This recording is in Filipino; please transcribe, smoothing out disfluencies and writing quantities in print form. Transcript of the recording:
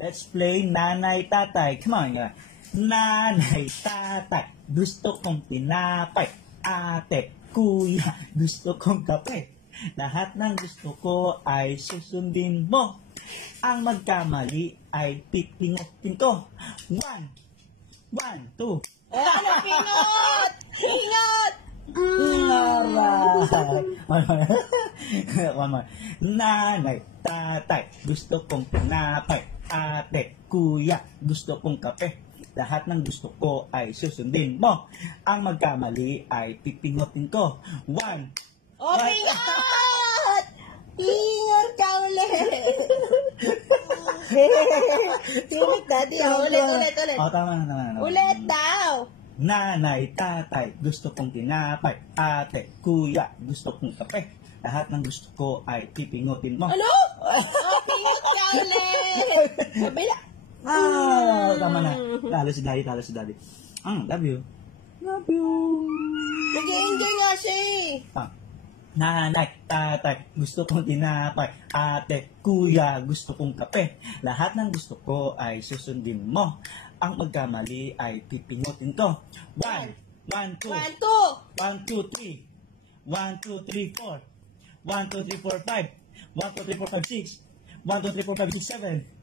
Let's play nanay tatay. Come on, guys. Nanay tatay, gusto kong tinapay. Ate, kuya, gusto kong kape. Lahat ng gusto ko ay susundin mo. Ang magkamali ay pipingutin ko. One, two. Ano, pinot! Pinot! One more. Nanay, tatay, gusto kong tinapay. Ate, kuya, gusto kong kape. Lahat ng gusto ko ay susundin mo. Ang magkamali ay pipingutin ko. One. Oh, pinot! Pinot ka ulit! Pinot, daddy. Ulit. Oh, tama na. Ulit daw! Nanay, tatay, gusto kong tinapay. Ate, kuya, gusto kong kape. Lahat ng gusto ko ay pipingutin mo. Ano? Oh, pinot ka ulit! Kabila. Tama na. Talo si daddy. Love you. Love you. Nag-i-enjoy nga siya eh. Nanay, tatay, gusto kong tinapay. Ate, kuya, gusto kong kape. Lahat ng gusto ko ay susundin mo. Ang magkamali ay pipingutin ko. One, two. 1, 1, 2, 3. 1, 2, 3, 4. 1, 2, 3, 4, 5. 1, 2, 3, 4, 5, 6. 1, 2, 3, 4, 5, 6, 7.